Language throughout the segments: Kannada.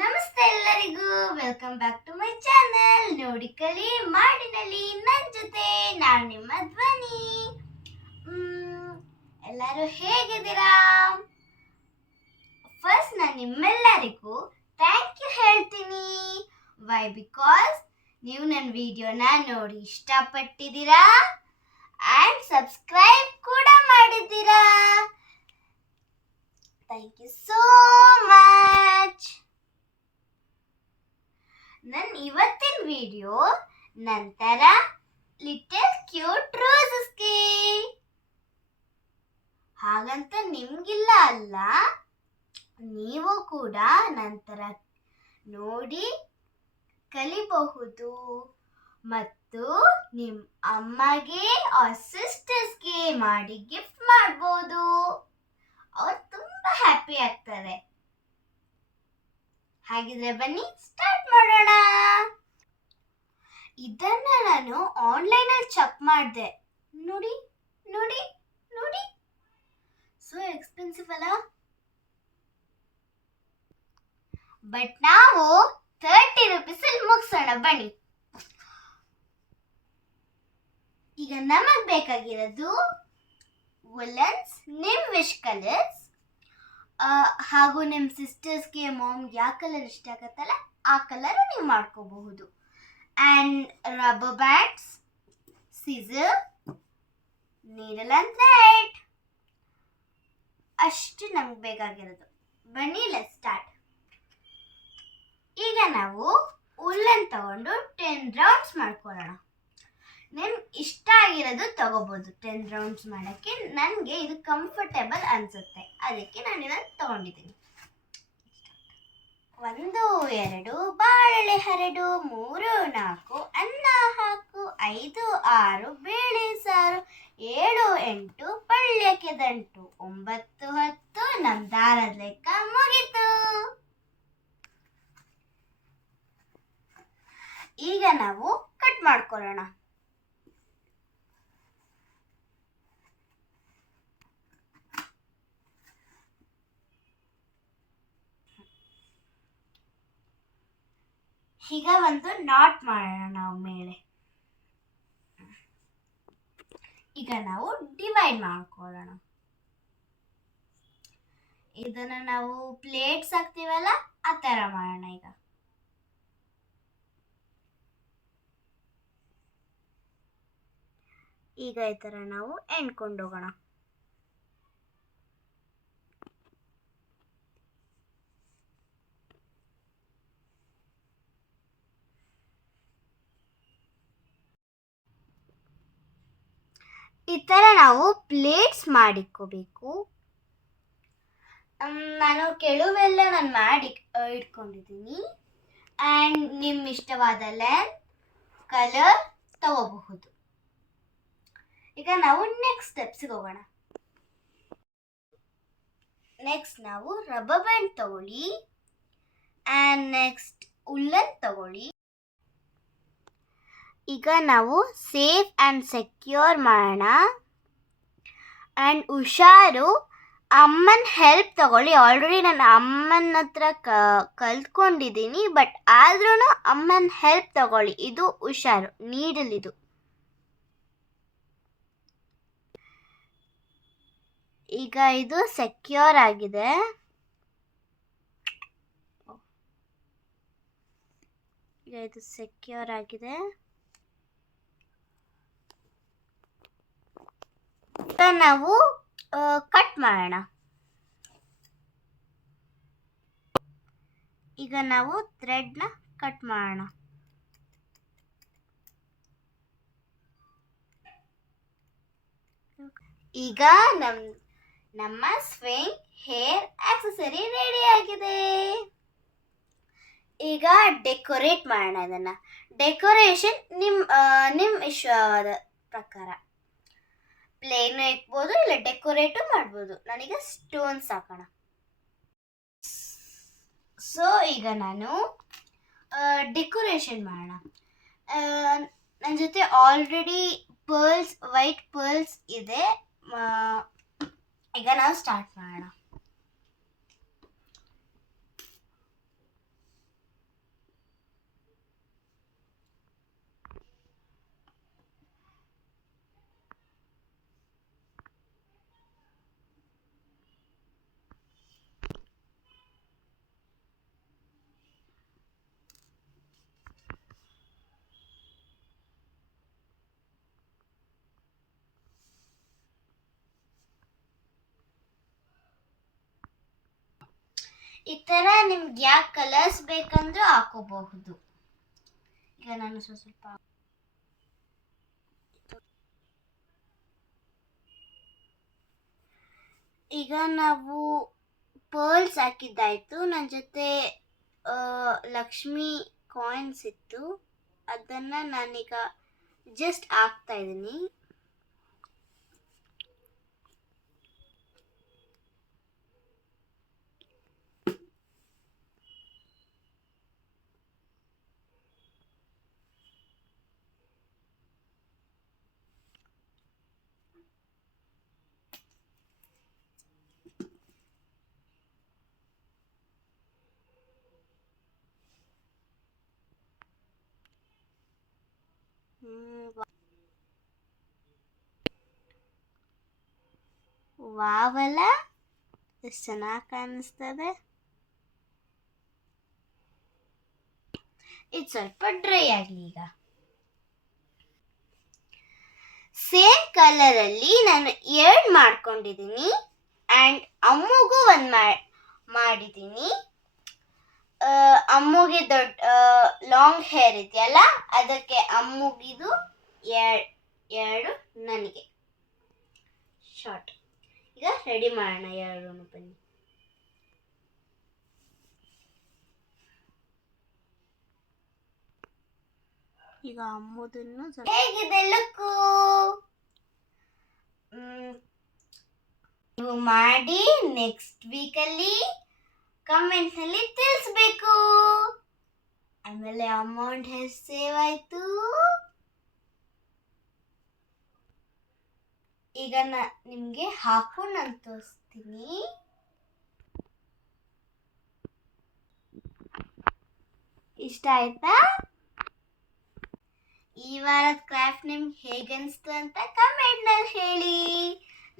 ನಮಸ್ತೆ ಎಲ್ಲರಿಗೂ. Welcome back to my channel ನೋಡಿ ಕಲಿ, ಮಾಡಿನಲ್ಲಿ ನನ್ನ ಜೊತೆ ನಾನು ನಿಮ್ಮ ಧ್ವನಿ. ಎಲ್ಲರೂ ಹೇಗಿದ್ದೀರಾ? ಫಸ್ಟ್ ನಾನು ನಿಮ್ಮೆಲ್ಲರಿಗೂ ಥ್ಯಾಂಕ್ ಯು ಹೇಳ್ತೀನಿ. ವೈ ಬಿಕಾಸ್ ನೀವು ನನ್ನ ವಿಡಿಯೋನ ನೋಡಿ ಇಷ್ಟಪಟ್ಟಿದ್ದೀರಾ? ಆ್ಯಂಡ್ ಸಬ್ಸ್ಕ್ರೈಬ್ ಕೂಡ ಮಾಡಿದ್ದೀರಾ? ಥ್ಯಾಂಕ್ ಯು ಸೋ ಮಚ್ ನನ್ನ ಇವತ್ತಿನ ವಿಡಿಯೋ ನಂತರ ಲಿಟಲ್ ಕ್ಯೂಟ್ ರೋಸಸ್ಗೆ ಹಾಗಂತ ನಿಮಗಿಲ್ಲ ಅಲ್ಲ, ನೀವು ಕೂಡ ನಂತರ ನೋಡಿ ಕಲಿಬಹುದು. ಮತ್ತು ನಿಮ್ಮ ಅಮ್ಮಗೆ ಆರ್ ಸಿಸ್ಟರ್ಸ್ಗೆ ಮಾಡಿ ಗಿಫ್ಟ್ ಮಾಡ್ಬೋದು. ಅವ್ರು ತುಂಬ ಹ್ಯಾಪಿ ಆಗ್ತಾರೆ. ಹಾಗಿದ್ರೆ ಬನ್ನಿ ಸ್ಟಾರ್ಟ್ ಮಾಡೋಣ. ಇದನ್ನ ನಾನು ಆನ್ಲೈನಲ್ಲಿ ಚೆಕ್ ಮಾಡಿದೆ. ನೋಡಿ ನೋಡಿ ನೋಡಿ. ಸೊ ಎಕ್ಸ್ಪೆನ್ಸಿವ್ ಅಲ್ಲ. ಬಟ್ ನಾವು ತರ್ಟಿ ರುಪೀಸ್ ಅಲ್ಲಿ ಮುಗಿಸೋಣ, ಬನ್ನಿ. ಈಗ ನಮಗ್ ಬೇಕಾಗಿರೋದು ವುಲನ್ಸ್ ನಿಮ್ ವಿಶ್ ಕಲರ್ಸ್ ಹಾಗೂ ನಿಮ್ಮ ಸಿಸ್ಟರ್ಸ್ಗೆ ಮಾಮ್ಗೆ ಯಾವ ಕಲರ್ ಇಷ್ಟ ಆಗುತ್ತಲ್ಲ, ಆ ಕಲರ್ ನೀವು ಮಾಡ್ಕೋಬಹುದು. And rubber bands scissor needle and thread ಅಷ್ಟು ನಮ್ಗೆ ಬೇಕಾಗಿರೋದು. ಬನ್ನಿ ಲೆಟ್ ಸ್ಟಾರ್ಟ್ ಈಗ ನಾವು ಉಲ್ಲನ್ ತಗೊಂಡು ಟೆನ್ ರೌಂಡ್ಸ್ ಮಾಡ್ಕೊಳ್ಳೋಣ. ನಿಮ್ಗೆ ಇಷ್ಟ ಆಗಿರೋದು ತಗೋಬೋದು. ಟೆನ್ ರೌಂಡ್ಸ್ ಮಾಡೋಕ್ಕೆ ನನಗೆ ಇದು ಕಂಫರ್ಟೇಬಲ್ ಅನಿಸುತ್ತೆ. ಅದಕ್ಕೆ ನಾನು ಇವತ್ತು ತಗೊಂಡಿದ್ದೀನಿ. ಒಂದು, ಎರಡು ಬಾಳೆಲೆ ಹರಡು, ಮೂರು, ನಾಲ್ಕು, ಅನ್ನ ಹಾಕು, ಐದು, ಆರು, ಬೇಳೆ ಸಾರು, ಏಳು, ಎಂಟು ಪಳ್ಯಕ್ಕೆ ದಂಟು ಒಂಬತ್ತು, ಹತ್ತು ನಮ್ಮ ದಾರದ ಲೆಕ್ಕ ಮುಗಿತು. ಈಗ ನಾವು ಕಟ್ ಮಾಡ್ಕೊಳ್ಳೋಣ. ಈಗ ಒಂದು ನಾಟ್ ಮಾಡೋಣ ನಾವು ಮೇಲೆ ಈಗ ನಾವು ಡಿವೈಡ್ ಮಾಡ್ಕೊಳ್ಳೋಣ. ಇದನ್ನ ನಾವು ಪ್ಲೇಟ್ಸ್ ಹಾಕ್ತೀವಲ್ಲ, ಆ ಥರ ಮಾಡೋಣ ಈಗ. ಈಗ ಈ ಥರ ನಾವು ಎಣ್ಕೊಂಡು ಹೋಗೋಣ ಈ ಥರ ನಾವು ಪ್ಲೇಟ್ಸ್ ಮಾಡಿಕೋಬೇಕು. ನಾನು ಕೆಲವೆಲ್ಲ ನಾನು ಮಾಡಿ ಇಟ್ಕೊಂಡಿದ್ದೀನಿ. ಆ್ಯಂಡ್ ನಿಮ್ಮ ಇಷ್ಟವಾದ ಲೆಂತ್ ಕಲರ್ ತಗೋಬಹುದು. ಈಗ ನಾವು ನೆಕ್ಸ್ಟ್ ಸ್ಟೆಪ್ಸ್ಗೆ ಹೋಗೋಣ. ನೆಕ್ಸ್ಟ್ ನಾವು ರಬ್ಬರ್ ಬ್ಯಾಂಡ್ ತಗೊಳ್ಳಿ. ಆ್ಯಂಡ್ ನೆಕ್ಸ್ಟ್ ಉಲ್ಲನ್ ತಗೊಳ್ಳಿ. ಈಗ ನಾವು ಸೇಫ್ ಆ್ಯಂಡ್ ಸೆಕ್ಯೂರ್ ಮಾಡೋಣ. ಆ್ಯಂಡ್ ಹುಷಾರು ಅಮ್ಮನ ಹೆಲ್ಪ್ ತಗೊಳ್ಳಿ. ಆಲ್ರೆಡಿ ನಾನು ಅಮ್ಮನ ಹತ್ರ ಕ ಕಲ್ತ್ಕೊಂಡಿದ್ದೀನಿ ಬಟ್ ಆದ್ರೂ ಅಮ್ಮನ ಹೆಲ್ಪ್ ತಗೊಳ್ಳಿ. ಇದು ಹುಷಾರು ಇದು. ಈಗ ಇದು ಸೆಕ್ಯೂರ್ ಆಗಿದೆ. ಈಗ ಇದು ಸೆಕ್ಯೂರ್ ಆಗಿದೆ. ನಾವು ಕಟ್ ಮಾಡೋಣ. ಈಗ ನಾವು ಥ್ರೆಡ್ನ ಕಟ್ ಮಾಡೋಣ. ಈಗ ನಮ್, ನಮ್ಮ ಸ್ವಿಂಗ್ ಹೇರ್ ಆಕ್ಸೆಸರಿ ರೆಡಿ ಆಗಿದೆ. ಈಗ ಡೆಕೋರೇಟ್ ಮಾಡೋಣ ಅದನ್ನ ಡೆಕೋರೇಷನ್ ನಿಮ್ಮ ನಿಮ್ಮ ಇಷ್ಟವಾದ ಪ್ರಕಾರ. ಪ್ಲೇನು ಇಟ್ಬೋದು ಇಲ್ಲ ಡೆಕೋರೇಟು ಮಾಡ್ಬೋದು. ನನಗೆ ಸ್ಟೋನ್ಸ್ ಹಾಕೋಣ. ಸೊ ಈಗ ನಾನು ಡೆಕೋರೇಷನ್ ಮಾಡೋಣ. ನನ್ನ ಜೊತೆ ಆಲ್ರೆಡಿ ಪರ್ಲ್ಸ್ ವೈಟ್ ಪರ್ಲ್ಸ್ ಇದೆ. ಈಗ ನಾವು ಸ್ಟಾರ್ಟ್ ಮಾಡೋಣ. ಈ ಥರ ನಿಮ್ಗೆ ಯಾವ ಕಲರ್ಸ್ ಬೇಕಂದ್ರೂ ಹಾಕೋಬಹುದು. ಈಗ ನಾನು ಸ್ವಲ್ಪ ಈಗ ನಾವು ಪರ್ಲ್ಸ್ ಹಾಕಿದ್ದಾಯ್ತು. ನನ್ನ ಜೊತೆ ಲಕ್ಷ್ಮಿ ಕಾಯಿನ್ಸ್ ಇತ್ತು. ಅದನ್ನು ನಾನೀಗ ಜಸ್ಟ್ ಹಾಕ್ತಾ ಇದ್ದೀನಿ. ಹ್ಮ್, ವಾ- ವಾವಲ್ಲ ಎಷ್ಟು ಚೆನ್ನಾಗಿ ಕಾಣಿಸ್ತದೆ. ಇದು ಸ್ವಲ್ಪ ಡ್ರೈ ಆಗಲಿ ಈಗ. ಸೇಮ್ ಕಲರಲ್ಲಿ ನಾನು ಎರಡು ಮಾಡ್ಕೊಂಡಿದ್ದೀನಿ ಆ್ಯಂಡ್ ಅಮ್ಮಗೂ ಒಂದು ಮಾಡಿದ್ದೀನಿ ಅಮ್ಮುಗೆ ದೊಡ್ಡ ಲಾಂಗ್ ಹೇರ್ ಇದೆಯಲ್ಲ ಅದಕ್ಕೆ ಅಮ್ಮುಗಿದು ಎರ್- ಎರಡು ನನಗೆ. ಶಾರ್ಟ್ ಈಗ ರೆಡಿ ಮಾಡೋಣ ಎರಡು ಬನ್ನಿ. ಈಗ ಅಮ್ಮದನ್ನು ಹೇಗಿದೆ ಲುಕ್ಕು? ನೀವು ಮಾಡಿ ನೆಕ್ಸ್ಟ್ ವೀಕಲ್ಲಿ ಕಮೆಂಟ್ಸ್ ಅಲ್ಲಿ ತಿಳಿಸ್ಬೇಕು. ಆಮೇಲೆ ಅಮೌಂಟ್ ಎಷ್ಟು ಸೇವ್ ಆಯ್ತು? ಈಗ ನಾ, ನಿಮಗೆ ಹಾಕೊಂಡು ನಾನು ತೋರಿಸ್ತೀನಿ. ಇಷ್ಟ ಆಯ್ತಾ? ಈ ವಾರದ ಕ್ರಾಫ್ಟ್ ನಿಮ್ಗೆ ಹೇಗೆ ಅನಿಸ್ತು ಅಂತ ಕಮೆಂಟ್ನಲ್ಲಿ ಹೇಳಿ.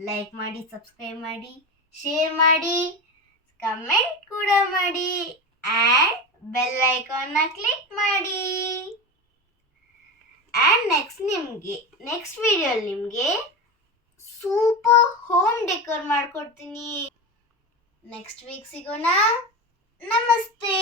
ಲೈಕ್ ಮಾಡಿ ಸಬ್ಸ್ಕ್ರೈಬ್ ಮಾಡಿ ಶೇರ್ ಮಾಡಿ. ಕಮೆಂಟ್ ಕೂಡ ಮಾಡಿ ಆ್ಯಂಡ್ ಬೆಲ್ ಐಕಾನ್ನ ಕ್ಲಿಕ್ ಮಾಡಿ. ಆ್ಯಂಡ್ ನೆಕ್ಸ್ಟ್ ನಿಮಗೆ, ನೆಕ್ಸ್ಟ್ ವಿಡಿಯೋಲಿ ನಿಮಗೆ ಸೂಪರ್ ಹೋಮ್ ಡೆಕೋರ್ ಮಾಡಿಕೊಡ್ತೀನಿ. ನೆಕ್ಸ್ಟ್ ವೀಕ್ ಸಿಗೋಣ. ನಮಸ್ತೆ.